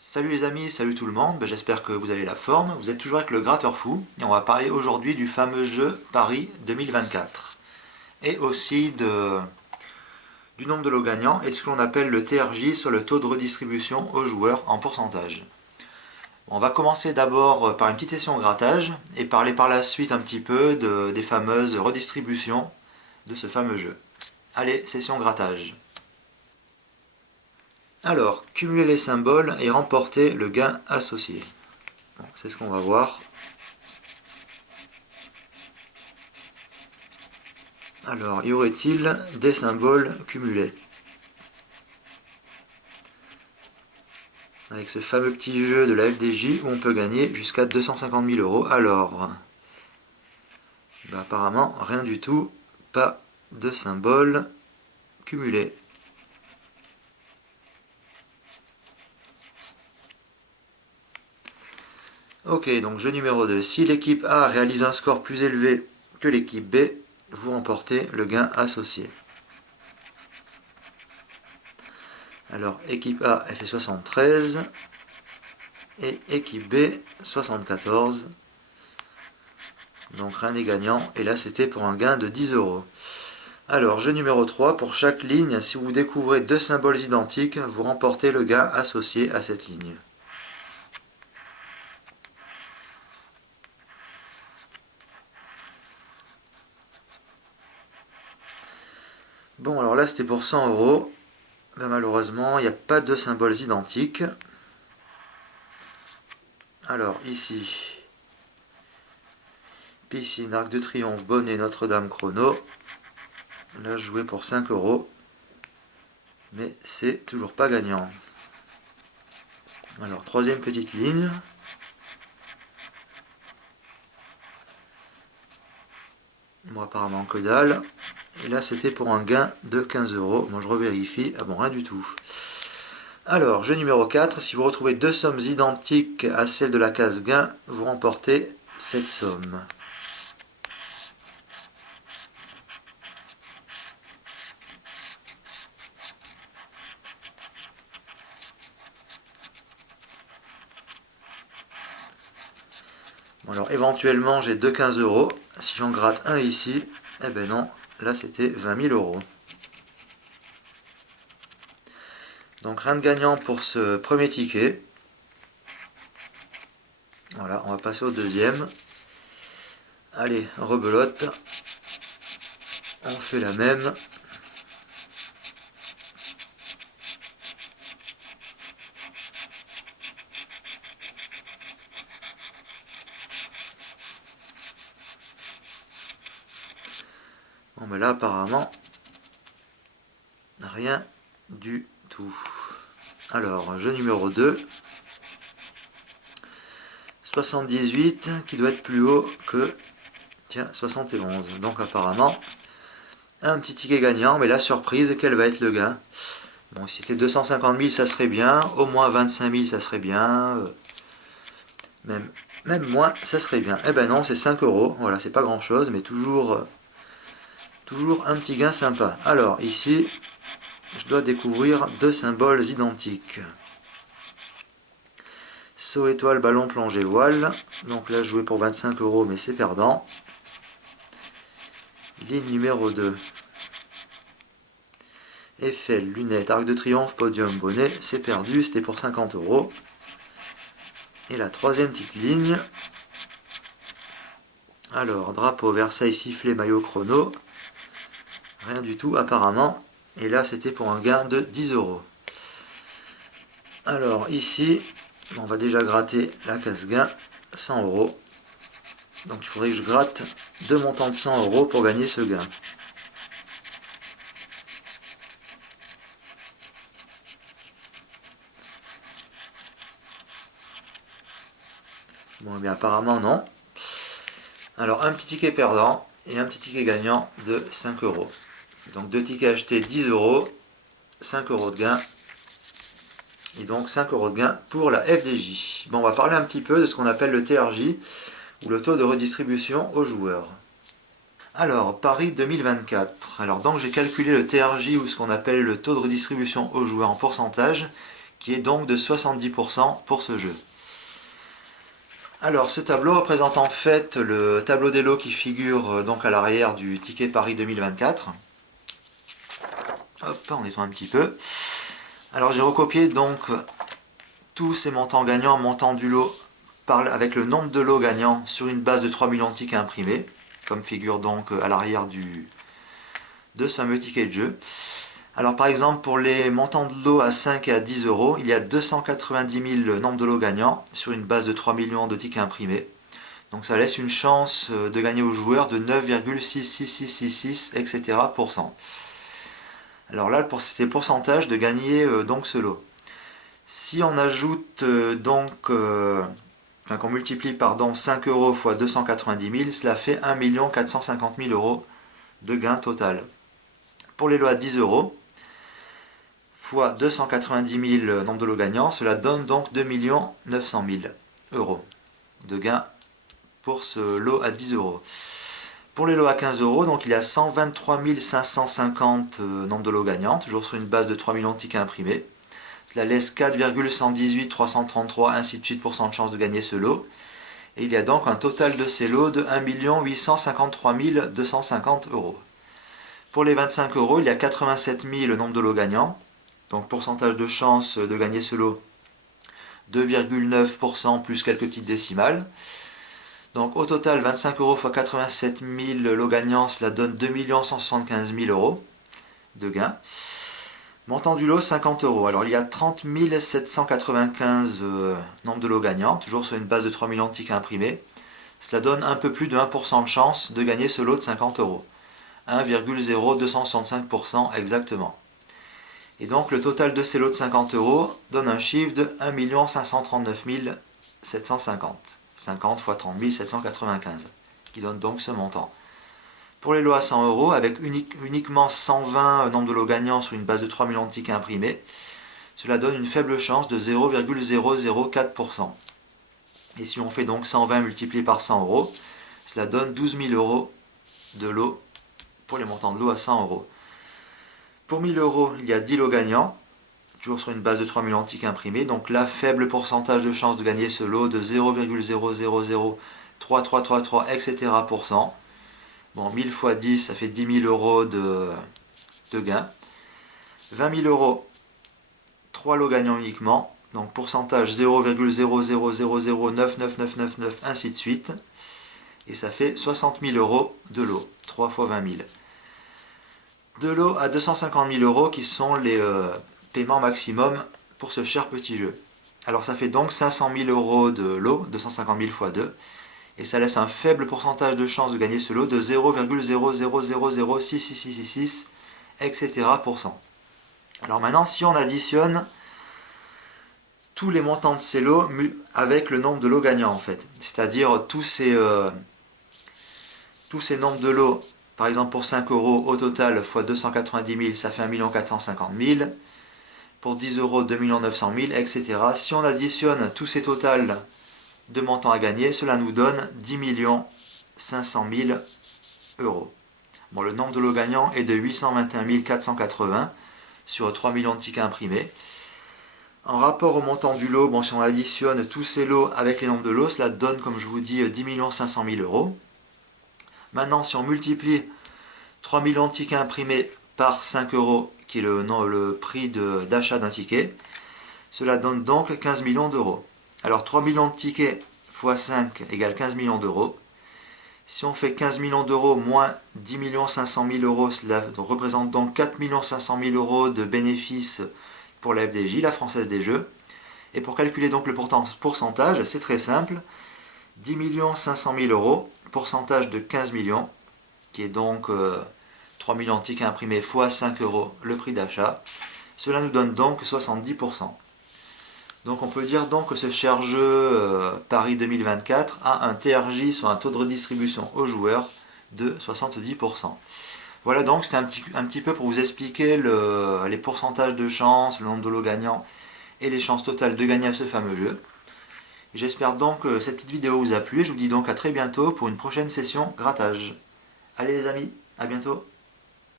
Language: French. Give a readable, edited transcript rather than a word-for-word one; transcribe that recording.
Salut les amis, salut tout le monde, j'espère que vous avez la forme. Vous êtes toujours avec le Gratteur Fou et on va parler aujourd'hui du fameux jeu Paris 2024 et aussi du nombre de lots gagnants et de ce que l'on appelle le TRJ sur le taux de redistribution aux joueurs en pourcentage. On va commencer d'abord par une petite session grattage et parler par la suite un petit peu des fameuses redistributions de ce fameux jeu. Allez, session grattage. Alors, cumuler les symboles et remporter le gain associé. Bon, c'est ce qu'on va voir. Alors, y aurait-il des symboles cumulés? Avec ce fameux petit jeu de la FDJ où on peut gagner jusqu'à 250 000 euros. Alors, apparemment, rien du tout. Pas de symboles cumulés. Ok, donc jeu numéro 2. Si l'équipe A réalise un score plus élevé que l'équipe B, vous remportez le gain associé. Alors, équipe A, elle fait 73 et équipe B, 74. Donc rien n'est gagnant. Et là, c'était pour un gain de 10 euros. Alors, jeu numéro 3. Pour chaque ligne, si vous découvrez deux symboles identiques, vous remportez le gain associé à cette ligne. Bon, alors là, c'était pour 100 euros. Malheureusement, il n'y a pas de symboles identiques. Alors, ici, piscine, Arc de Triomphe, bonnet, Notre-Dame, chrono. Là, je jouais pour 5 euros. Mais c'est toujours pas gagnant. Alors, troisième petite ligne. Bon, apparemment que dalle. Et là, c'était pour un gain de 15 euros. Moi, je revérifie. Ah bon, rien du tout. Alors, jeu numéro 4. Si vous retrouvez deux sommes identiques à celle de la case gain, vous remportez cette somme. Bon, alors, éventuellement, j'ai 15 euros. Si j'en gratte un ici, eh ben non, là, c'était 20 000 euros. Donc rien de gagnant pour ce premier ticket. Voilà, on va passer au deuxième. Allez, rebelote. On fait la même. Bon, mais là, apparemment, rien du tout. Alors, jeu numéro 2. 78 qui doit être plus haut que 71. Donc apparemment, un petit ticket gagnant, mais la surprise, quel va être le gain? Bon, si c'était 250 000, ça serait bien. Au moins 25 000, ça serait bien. Même moins, ça serait bien. Eh ben non, c'est 5 euros. Voilà, c'est pas grand chose, mais toujours un petit gain sympa. Alors, ici, je dois découvrir deux symboles identiques. Saut étoile, ballon, plongée, voile. Donc là, je jouais pour 25 euros, mais c'est perdant. Ligne numéro 2. Eiffel, lunettes, Arc de Triomphe, podium, bonnet. C'est perdu, c'était pour 50 euros. Et la troisième petite ligne. Alors, drapeau, Versailles, sifflet, maillot, chrono. Rien du tout, apparemment. Et là, c'était pour un gain de 10 euros. Alors, ici, on va déjà gratter la case gain, 100 euros. Donc, il faudrait que je gratte deux montants de 100 euros pour gagner ce gain. Bon, eh bien, apparemment, non. Alors, un petit ticket perdant et un petit ticket gagnant de 5 euros. Donc, deux tickets achetés, 10 euros, 5 euros de gain. Et donc 5 euros de gain pour la FDJ. Bon, on va parler un petit peu de ce qu'on appelle le TRJ, ou le taux de redistribution aux joueurs. Alors, Paris 2024. Alors, donc j'ai calculé le TRJ, ou ce qu'on appelle le taux de redistribution aux joueurs en pourcentage, qui est donc de 70% pour ce jeu. Alors ce tableau représente en fait le tableau des lots qui figure donc à l'arrière du ticket Paris 2024. Hop, on nettoie un petit peu. Alors j'ai recopié donc tous ces montants gagnants, montants du lot, avec le nombre de lots gagnants sur une base de 3 millions de tickets imprimés, comme figure donc à l'arrière de ce fameux ticket de jeu. Alors par exemple pour les montants de lots à 5 et à 10 euros, il y a 290 000 nombres de lots gagnants sur une base de 3 millions de tickets imprimés. Donc ça laisse une chance de gagner aux joueurs de 9,66666 etc. Alors là c'est le pourcentage de gagner donc ce lot. Si on ajoute qu'on multiplie 5 euros x 290 000, cela fait 1 450 000 euros de gain total. Pour les lots à 10 euros, fois 290 000 nombre de lots gagnants, cela donne donc 2 900 000 euros de gain pour ce lot à 10 euros. Pour les lots à 15 euros, donc il y a 123 550 nombres de lots gagnants, toujours sur une base de 3 millions de tickets imprimés. Cela laisse 4,118 333 ainsi de suite % de chance de gagner ce lot. Et il y a donc un total de ces lots de 1 853 250 euros. Pour les 25 euros, il y a 87 000 nombre de lots gagnants. Donc pourcentage de chance de gagner ce lot, 2,9% plus quelques petites décimales. Donc au total, 25 euros x 87 000 lots gagnants, cela donne 2 175 000 euros de gain. Montant du lot, 50 euros. Alors il y a 30 795 nombres de lots gagnants, toujours sur une base de 3 millions de tickets imprimés. Cela donne un peu plus de 1% de chance de gagner ce lot de 50 euros. 1,0265% exactement. Et donc le total de ces lots de 50 euros donne un chiffre de 1 539 750. 50 x 30 795, qui donne donc ce montant. Pour les lots à 100 euros, avec uniquement 120 nombres de lots gagnants sur une base de 3 millions de tickets imprimés, cela donne une faible chance de 0,004%. Et si on fait donc 120 multiplié par 100 euros, cela donne 12 000 euros de lots pour les montants de lots à 100 euros. Pour 1000 euros, il y a 10 lots gagnants, toujours sur une base de 3 millions de tickets imprimés. Donc là, faible pourcentage de chance de gagner ce lot de 0,0003333, etc. Bon, 1000 x 10, ça fait 10 000 euros de gain. 20 000 euros, 3 lots gagnants uniquement. Donc pourcentage 0,000099999, ainsi de suite. Et ça fait 60 000 euros de lot, 3 x 20 000. De lots à 250 000 euros qui sont les paiements maximum pour ce cher petit jeu. Alors ça fait donc 500 000 euros de lot, 250 000 x 2. Et ça laisse un faible pourcentage de chance de gagner ce lot de 0,0006666, etc. Alors maintenant, si on additionne tous les montants de ces lots avec le nombre de lots gagnants en fait, c'est-à-dire tous ces nombres de lots, par exemple pour 5 euros au total x 290 000, ça fait 1 450 000, pour 10 euros 2 900 000, etc. Si on additionne tous ces totals de montants à gagner, cela nous donne 10 500 000 euros. Bon, le nombre de lots gagnants est de 821 480 sur 3 millions de tickets imprimés. En rapport au montant du lot, bon, si on additionne tous ces lots avec les nombres de lots, cela donne, comme je vous dis, 10 500 000 euros. Maintenant, si on multiplie 3 millions de tickets imprimés par 5 euros, qui est le prix d'achat d'un ticket, cela donne donc 15 millions d'euros. Alors 3 millions de tickets x 5 égale 15 millions d'euros. Si on fait 15 millions d'euros moins 10 500 000 euros, cela représente donc 4 500 000 euros de bénéfices pour la FDJ, la Française des Jeux. Et pour calculer donc le pourcentage, c'est très simple. 10 500 000 euros, pourcentage de 15 millions, qui est donc 3 millions de tickets imprimés x 5 euros le prix d'achat. Cela nous donne donc 70%. Donc on peut dire donc que ce cher jeu Paris 2024 a un TRJ sur un taux de redistribution aux joueurs de 70%. Voilà, donc c'était un petit peu pour vous expliquer les pourcentages de chance, le nombre de lots gagnants et les chances totales de gagner à ce fameux jeu. J'espère donc que cette petite vidéo vous a plu et je vous dis donc à très bientôt pour une prochaine session grattage. Allez les amis, à bientôt.